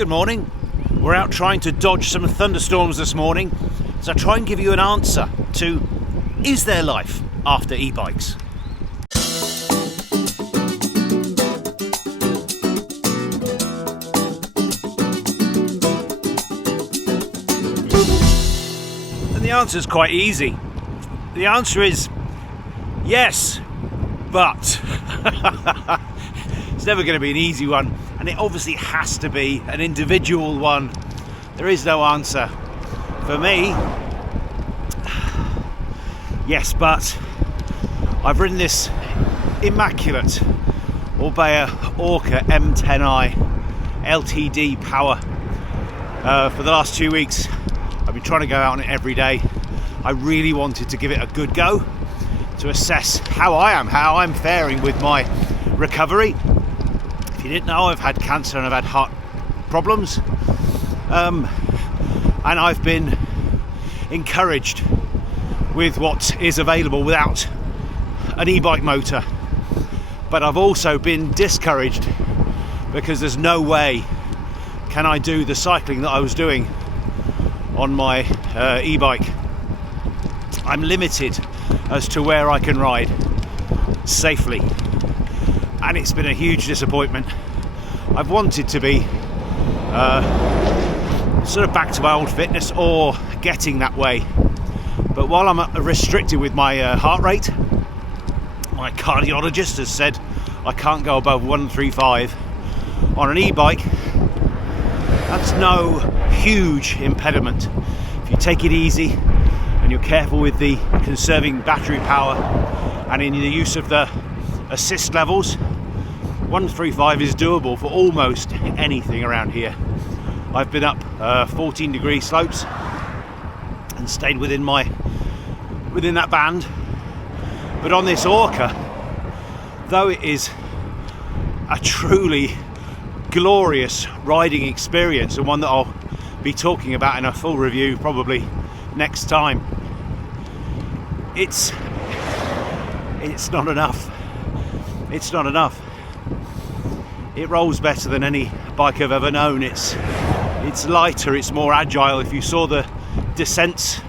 Good morning. We're out trying to dodge some thunderstorms this morning, so I try and give you an answer to, is there life after e-bikes? And the answer is quite easy. The answer is yes, but it's never going to be an easy one, and it obviously has to be an individual one. There is no answer. For me, yes, but I've ridden this immaculate Orbea Orca M10i LTD power for the last 2 weeks. I've been trying to go out on it every day. I really wanted to give it a good go to assess how I'm faring with my recovery. If you didn't know, I've had cancer and I've had heart problems, and I've been encouraged with what is available without an e-bike motor, but I've also been discouraged because there's no way can I do the cycling that I was doing on my e-bike. I'm limited as to where I can ride safely, and it's been a huge disappointment. I've wanted to be sort of back to my old fitness or getting that way, but while I'm restricted with my heart rate, my cardiologist has said I can't go above 135 on an e-bike. That's no huge impediment if you take it easy and you're careful with the conserving battery power and in the use of the assist levels. 135 is doable for almost anything around here. I've been up 14 degree slopes and stayed within that band. But on this Orca, though it is a truly glorious riding experience, and one that I'll be talking about in a full review probably next time, it's not enough. It's not enough. It rolls better than any bike I've ever known. It's lighter, it's more agile. If you saw the descents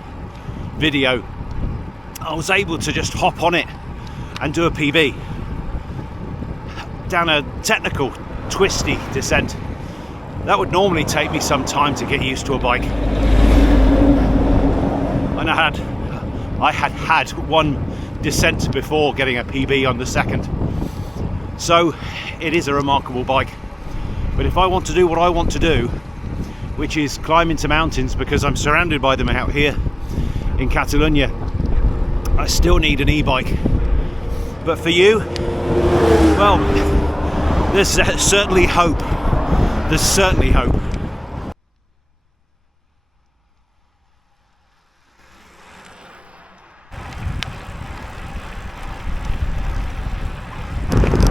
video, I was able to just hop on it and do a PB down a technical twisty descent. That would normally take me some time to get used to a bike, and I had one descent before getting a PB on the second. So it is a remarkable bike, but if I want to do what I want to do, which is climb into mountains, because I'm surrounded by them out here in Catalonia, I still need an e-bike. But for you, well, there's certainly hope. There's certainly hope.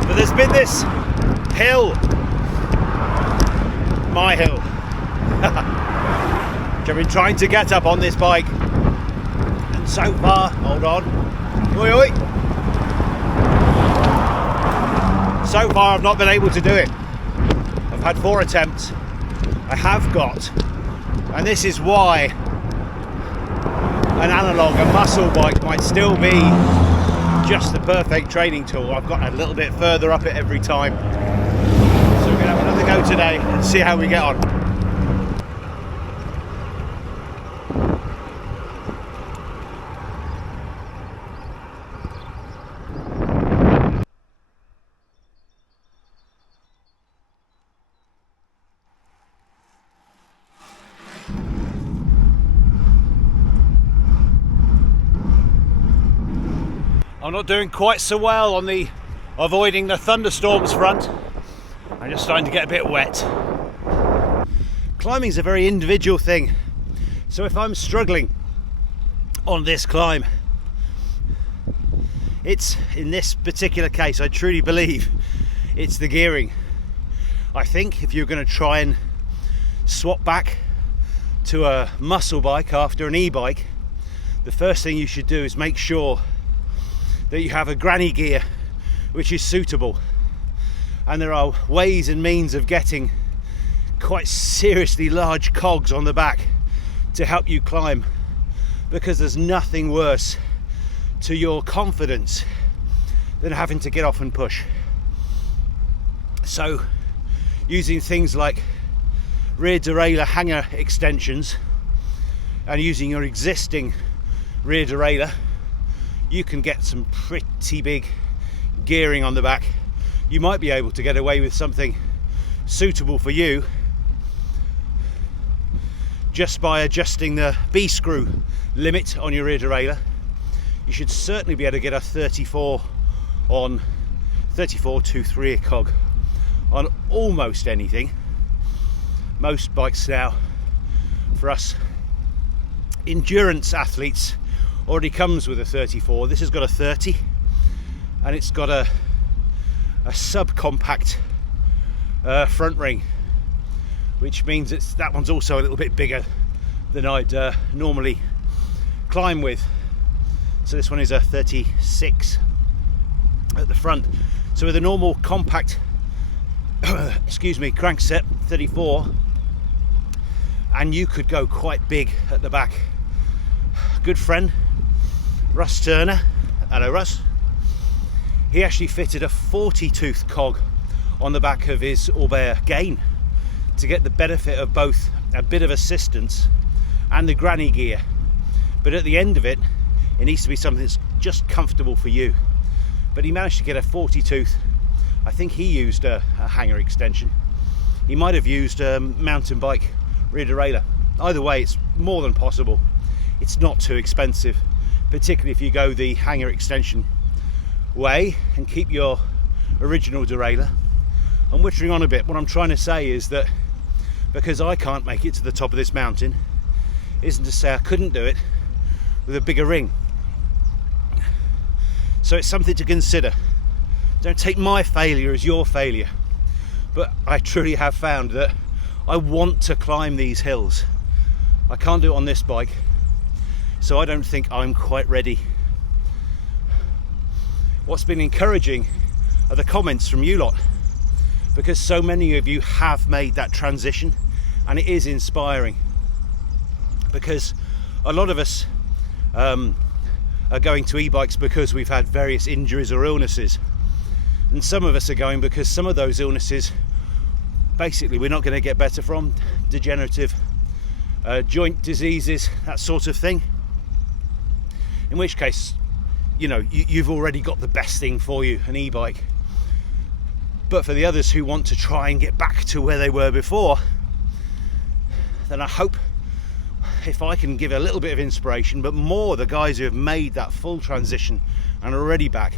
But there's been this hill, my hill, which I've been trying to get up on this bike, and so far, hold on, oi oi. So far I've not been able to do it. I've had 4 attempts. I have got, and this is why an analog, a muscle bike, might still be just the perfect training tool. I've got a little bit further up it every time. So we're going to have another go today and see how we get on. I'm not doing quite so well on the avoiding the thunderstorms front. I'm just starting to get a bit wet. Climbing is a very individual thing. So if I'm struggling on this climb, it's, in this particular case, I truly believe it's the gearing. I think if you're going to try and swap back to a muscle bike after an e-bike, the first thing you should do is make sure that you have a granny gear which is suitable, and there are ways and means of getting quite seriously large cogs on the back to help you climb, because there's nothing worse to your confidence than having to get off and push. So using things like rear derailleur hanger extensions and using your existing rear derailleur, you can get some pretty big gearing on the back. You might be able to get away with something suitable for you just by adjusting the B screw limit on your rear derailleur. You should certainly be able to get a 34 2.3 cog on almost anything. Most bikes now, for us endurance athletes, already comes with a 34. This has got a 30, and it's got a subcompact front ring, which means that one's also a little bit bigger than I'd normally climb with. So this one is a 36 at the front. So with a normal compact crankset 34, and you could go quite big at the back. Good friend Russ Turner, hello Russ, he actually fitted a 40 tooth cog on the back of his Orbea Gain to get the benefit of both a bit of assistance and the granny gear. But at the end of it, it needs to be something that's just comfortable for you. But he managed to get a 40 tooth. I think he used a hanger extension. He might have used a mountain bike rear derailleur. Either way, it's more than possible. It's not too expensive, particularly if you go the hanger extension way and keep your original derailleur. I'm wittering on a bit. What I'm trying to say is that because I can't make it to the top of this mountain isn't to say I couldn't do it with a bigger ring. So it's something to consider. Don't take my failure as your failure, but I truly have found that I want to climb these hills. I can't do it on this bike, so I don't think I'm quite ready. What's been encouraging are the comments from you lot, because so many of you have made that transition, and it is inspiring, because a lot of us are going to e-bikes because we've had various injuries or illnesses, and some of us are going because some of those illnesses basically we're not going to get better from, degenerative joint diseases, that sort of thing, in which case, you know, you've already got the best thing for you, an e-bike. But for the others who want to try and get back to where they were before, then I hope if I can give a little bit of inspiration, but more the guys who have made that full transition and are already back,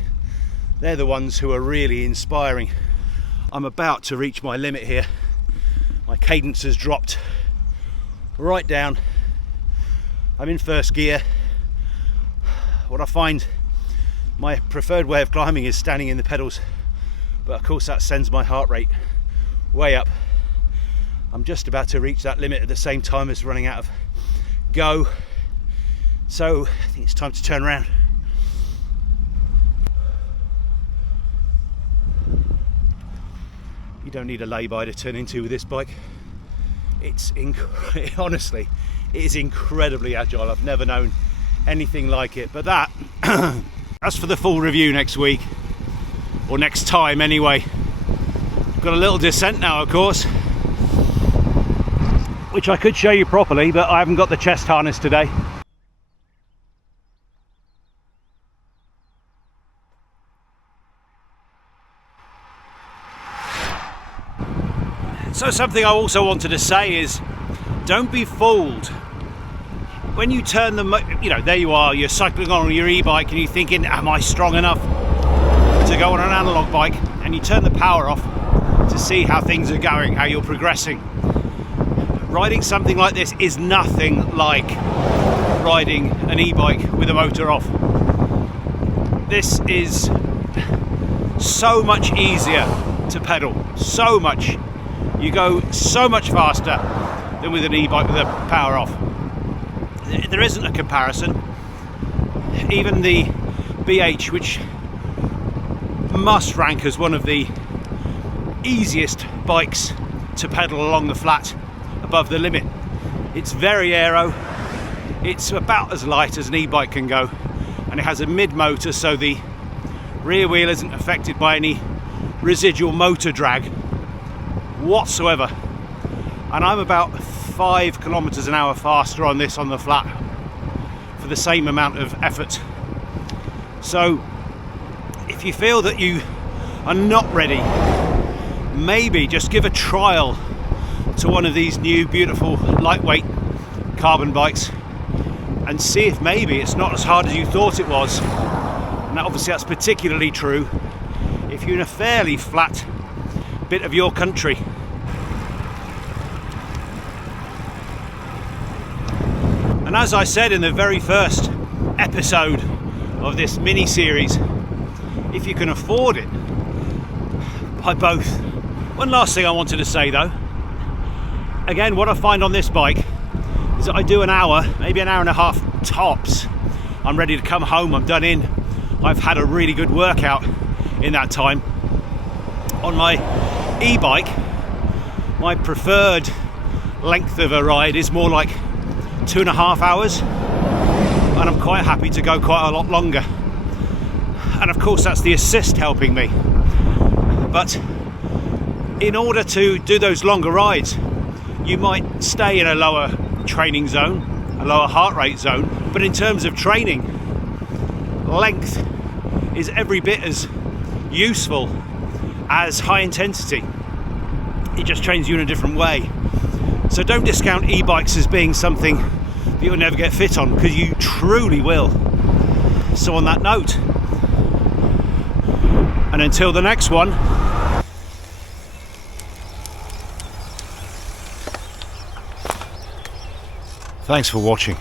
they're the ones who are really inspiring. I'm about to reach my limit here. My cadence has dropped right down. I'm in first gear. What I find my preferred way of climbing is standing in the pedals, but of course that sends my heart rate way up. I'm just about to reach that limit at the same time as running out of go, so I think it's time to turn around. You don't need a lay-by to turn into with this bike. It's honestly, it is incredibly agile. I've never known anything like it. But that's for the full review next week, or next time anyway. Got a little descent now, of course, which I could show you properly, but I haven't got the chest harness today. So something I also wanted to say is, don't be fooled. When you turn the, you know, there you are, you're cycling on your e-bike and you're thinking, am I strong enough to go on an analog bike? And you turn the power off to see how things are going, how you're progressing. Riding something like this is nothing like riding an e-bike with a motor off. This is so much easier to pedal, so much. You go so much faster than with an e-bike with the power off. There isn't a comparison. Even the BH, which must rank as one of the easiest bikes to pedal along the flat above the limit. It's very aero, it's about as light as an e-bike can go, and it has a mid motor, so the rear wheel isn't affected by any residual motor drag whatsoever. And I'm about 5 kilometers an hour faster on this on the flat for the same amount of effort. So if you feel that you are not ready, maybe just give a trial to one of these new beautiful lightweight carbon bikes and see if maybe it's not as hard as you thought it was. And obviously that's particularly true if you're in a fairly flat bit of your country. And as I said in the very first episode of this mini series, if you can afford it, buy both. One last thing I wanted to say though, again, what I find on this bike is that I do an hour, maybe an hour and a half tops. I'm ready to come home, I'm done in. I've had a really good workout in that time. On my e-bike, my preferred length of a ride is more like 2.5 hours, and I'm quite happy to go quite a lot longer. And of course that's the assist helping me. But in order to do those longer rides, you might stay in a lower training zone, a lower heart rate zone, but in terms of training, length is every bit as useful as high intensity. It just trains you in a different way. So don't discount e-bikes as being something that you'll never get fit on, because you truly will. So on that note, and until the next one, thanks for watching.